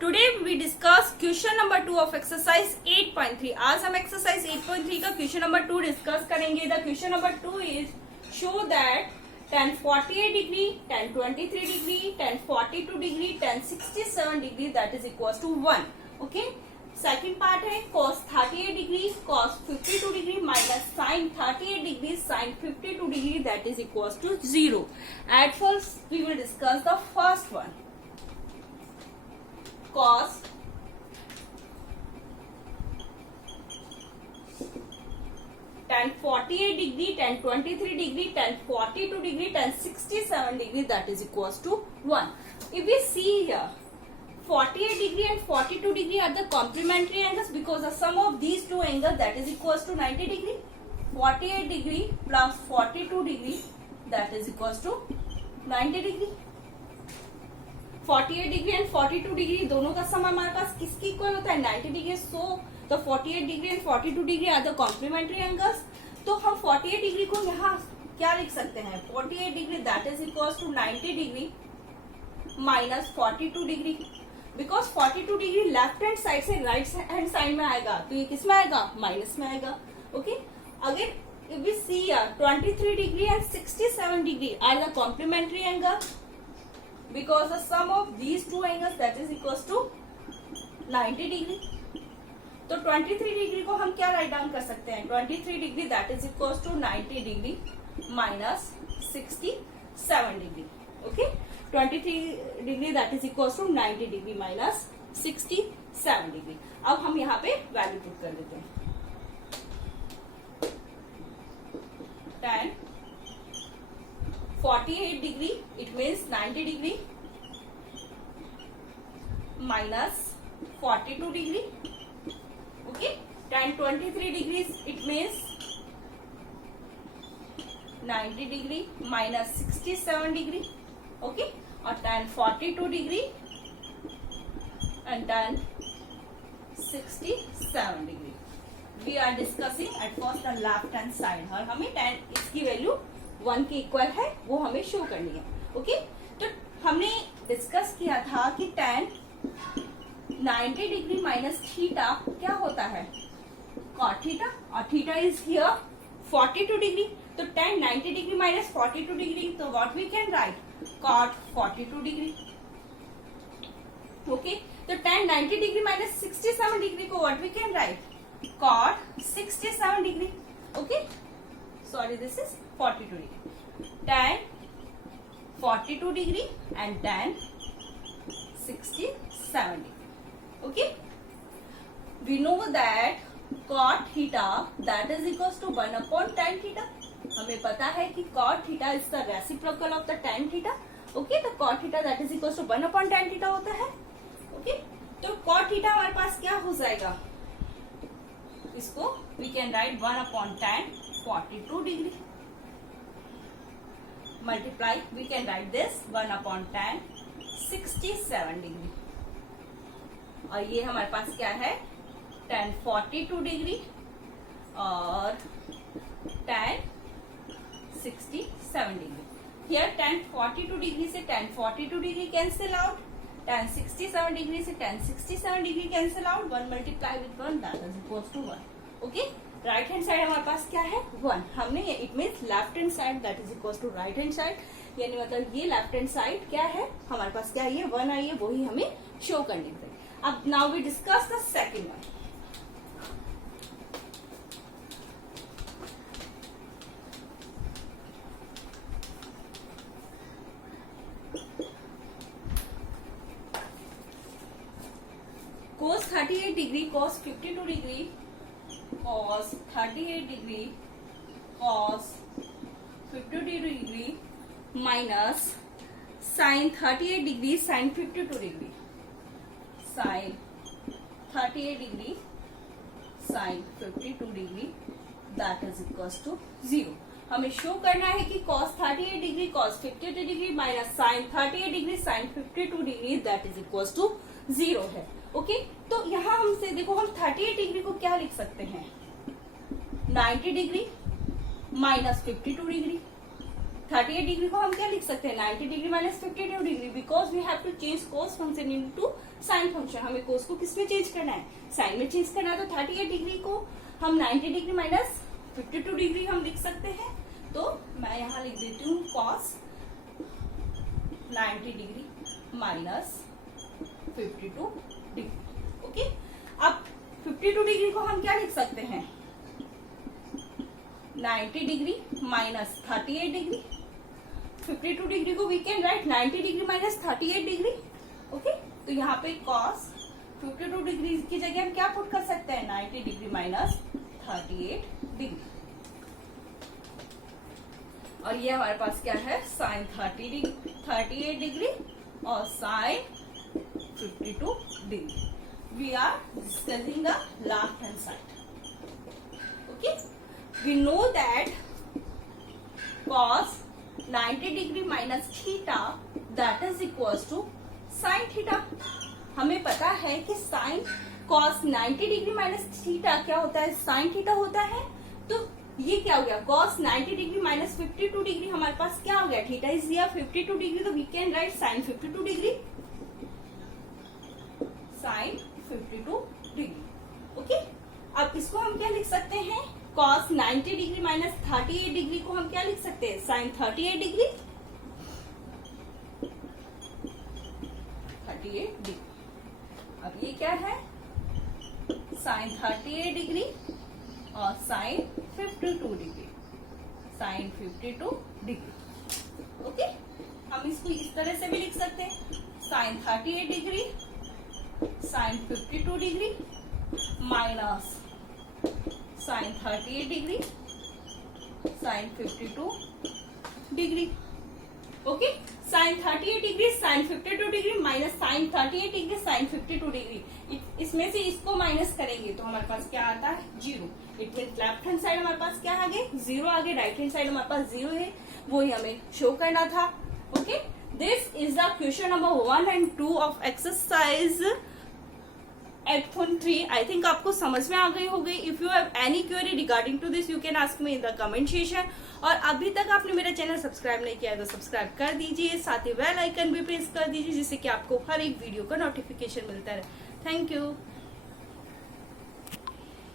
Today we discuss question number 2 of exercise 8.3। आज हम exercise 8.3 का क्वेश्चन नंबर 2 डिस्कस करेंगे। The question number 2 is show that tan 48 degree, tan 23 degree, tan 42 degree, tan 67 degree that is equal to 1। Okay, second part है cos 38 degree, cos 52 degree minus sin 38 degree, sin 52 degree that is equal to 0। At first we will discuss the first one. cos tan 48 degree, tan 23 degree, tan 42 degree, tan 67 degree that is equals to 1. If we see here 48 degree and 42 degree are the complementary angles because the sum of these two angles that is equals to 90 degree. 48 degree plus 42 degree that is equals to 90 degree. 48 degree and 42 degree दोनों का सम हमारे पास किसकी equal होता है 90 degree. So the 48 degree and 42 degree are the complementary angles. तो हम 48 degree को यहाँ क्या लिख सकते हैं 48 degree that is equal to 90 degree minus 42 degree. Because 42 degree left hand side से राइट हैंड साइड में आएगा तो ये किस में आएगा माइनस में आएगा। ओके, अगर if we see 23 degree and 67 degree are the complementary angle because the sum of these two angles that is equals to 90 degree। तो 23 डिग्री को हम क्या राइट डाउन कर सकते हैं 23 degree that is equals to 90 degree minus 67 degree. Okay, 23 degree that is equals to 90 degree minus 67 degree. अब हम यहाँ पे वैल्यू पुट कर देते हैं। tan 48 degree it means 90 degree minus 42 degree. Okay, tan 23 degrees it means 90 degree minus 67 degree. Okay, और tan 42 degree and tan 67 degree we are discussing at first on left hand side और हमें tan इसकी value 1 के equal है वो हमें show करनी है। ओके, तो हमने डिस्कस किया था कि tan 90 डिग्री माइनस थीटा क्या होता है cot थीटा और थीटा इज हियर 42 डिग्री। तो tan 90 डिग्री माइनस 42 डिग्री तो what we can write cot 42 degree. Okay, तो tan 90 डिग्री माइनस 67 डिग्री को what we can write cot 67 degree. Okay, sorry this is 42 degree, tan 42 degree and tan 67 degree. Okay, we know that cot theta that is equals to 1 upon tan theta। हमें पता है कि cot theta is the reciprocal of the tan theta। Okay, तो cot theta that is equals to 1 upon tan theta होता है। Okay, तो cot theta हमारे पास क्या हो जाएगा इसको we can write 1 upon tan 42 degree multiply we can write this 1 upon tan 67 degree और ये हमारे पास क्या है tan 42 डिग्री और tan 67 degree. here tan 42 degree से tan 42 degree cancel out, tan 67 degree से tan 67 degree cancel out, 1 multiply with 1 that is equals to 1। Okay, right hand side हमारे पास क्या है 1। हमने it means left hand side that is equals to right hand side, यानी मतलब ये left hand side क्या है हमारे पास क्या है 1 आई है वही हमें शो करनी है। अब now we discuss the second one. cos 38 degree cos 52 degree cos 38 degree cos 52 degree minus sin 38 degree sin 52 degree sin 38 degree sin 52 degree that is equals to 0। हमें शो करना है कि cos 38 degree cos 52 degree minus sin 38 degree sin 52 degree that is equals to 0 है। Okay, तो यहाँ हमसे देखो हम 38 डिग्री को क्या लिख सकते हैं 90 डिग्री माइनस 52 डिग्री 38 डिग्री को हम क्या लिख सकते हैं 90 degree minus 52 degree, because we have to change cos function into sine function. हमें कोस को किस में चेंज करना है, साइन में चेंज करना है। तो 38 डिग्री को हम 90 डिग्री माइनस 52 डिग्री हम लिख सकते हैं। तो मैं यहाँ लिख देती हूँ cos 90 degree minus 52 degree. Okay, अब 52 डिग्री को हम क्या लिख सकते हैं 90 डिग्री माइनस 38 डिग्री। 52 डिग्री को we can write 90 degree minus 38 degree. Okay, तो यहाँ पे cos 52 डिग्री की जगह हम क्या पुट कर सकते हैं 90 डिग्री माइनस 38 डिग्री। और ये हमारे पास क्या है साइन 38 डिग्री और sine 52 degree. We are discussing the left hand side. Okay, we know that cos 90 degree minus theta that is equals to sin theta। हमें पता है कि sin cos 90 degree minus theta क्या होता है sin थीटा होता है। तो ये क्या हो गया cos 90 डिग्री माइनस 52 डिग्री हमारे पास क्या हो गया थीटा इज दिया 52 डिग्री, तो we can write sin 52 degree sin 52 degree. Okay, अब इसको हम क्या लिख सकते हैं cos 90 डिग्री माइनस 38 डिग्री को हम क्या लिख सकते हैं sin 38 डिग्री 38 डिग्री। अब ये क्या है sin 38 डिग्री और sin 52 degree sin 52 degree. Okay, हम इसको इस तरह से भी लिख सकते हैं sin 38 degree sin 52 degree minus sin 38 degree sin 52 degree. Okay, sin 38 degree sin 52 degree minus sin 38 degree sin 52 degree. इसमें से इसको माइनस करेंगे तो हमारे पास क्या आता है 0। It mean left hand side हमारे पास क्या आगे 0 आगे, राइट हैंड साइड हमारे पास 0 है, वो ही हमें शो करना था। Okay, this is the question number 1 and 2 of exercise 8.3। I think आपको समझ में आ गई होगी। If you have any query regarding to this you can ask me in the comment session. और अभी तक आपने मेरा चैनल सब्सक्राइब नहीं किया है तो सब्सक्राइब कर दीजिए, साथ ही बेल आइकन भी प्रेस कर दीजिए जिससे कि आपको हर एक वीडियो का नोटिफिकेशन मिलता रहे। Thank you.